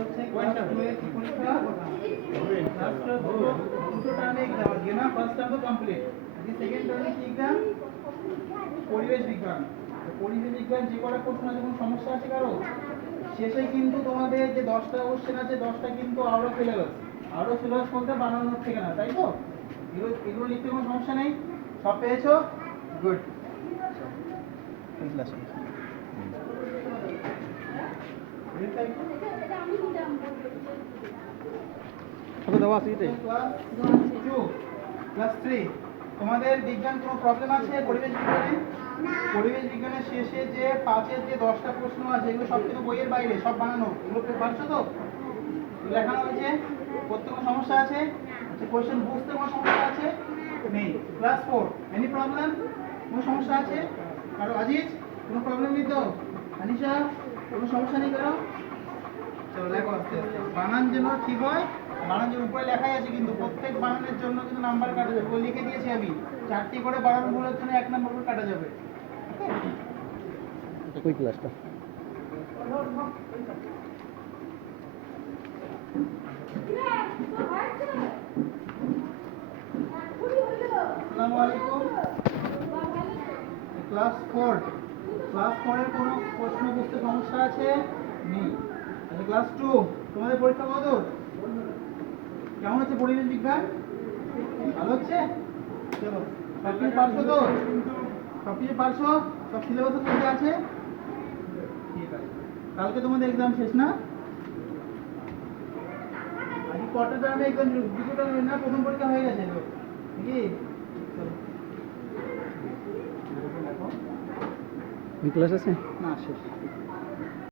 হচ্ছে ক্লাস 2 এর কি পরীক্ষা লাস্ট দুটো টার্মে এক্সাম আছে না, ফার্স্ট টার্ম তো কমপ্লিট, আজকে সেকেন্ড টার্মে কি এক্সাম? পরিবেশ বিজ্ঞান। পরিবেশ বিজ্ঞান যে কটা প্রশ্ন আছে, কোনো সমস্যা আছে কারো? শেষে কিন্তু তোমাদের যে 10টা কোশ্চেন আছে 10টা কিন্তু out of syllabus. Out of syllabus বলতে বানানোর থেকে না, তাই তো? এগুলো লিখতে কোনো সমস্যা নেই, সব পেয়েছো? গুড। ক্লাস ক্লাস 3 তোমাদের বিজ্ঞান কোনো প্রবলেম আছে পরিবেশ বিজ্ঞানে? পরিবেশ বিজ্ঞানের শেষে যে 5-এর যে 10টা প্রশ্ন আছে এগুলো সব কিন্তু বইয়ের বাইরে, সব বানানো, এগুলো পারছো তো? লেখানো হয়েছে, করতে কোনো সমস্যা আছে? কোশ্চেন বুঝতে কোনো সমস্যা আছে? নেই। Class 4 any problem? কোনো সমস্যা আছে কারো? আজিজ কোনো প্রবলেম নেই তো? আনিশা কোনো সমস্যা নেই কারো? চলো লেখো আস্তে আস্তে, বানান যেন ঠিক হয়। বানান যেন উপরে লেখাই আছে, কিন্তু প্রত্যেক বানানের জন্য কিন্তু নাম্বার কাটা যাবে, ওই লিখে দিয়েছি আমি, 4টি করে বানান ভুলের জন্য 1 নাম্বার করে কাটা যাবে। এটা কই ক্লাসটা? আসসালামু আলাইকুম। ক্লাস 4, ক্লাস 4 এর কোনো প্রশ্ন বুঝতে সমস্যা আছে? নেই। আচ্ছা ক্লাস 2 তোমাদের পরীক্ষা কত? কেমন হচ্ছে পরিবেশ বিজ্ঞান? ভালো হচ্ছে? চলো সব কিছু পারছো তো? সব কিছু পারছো? সব সিলেবাসের মধ্যে আছে? ঠিক আছে, কালকে তোমাদের এক্সাম শেষ না? আজ কটা টার্মে এক্সাম? দুটো টার্মে না, প্রথম পরীক্ষা হয়ে গেছে তো নাকি? চলো ক্লাস আছে? না শেষ।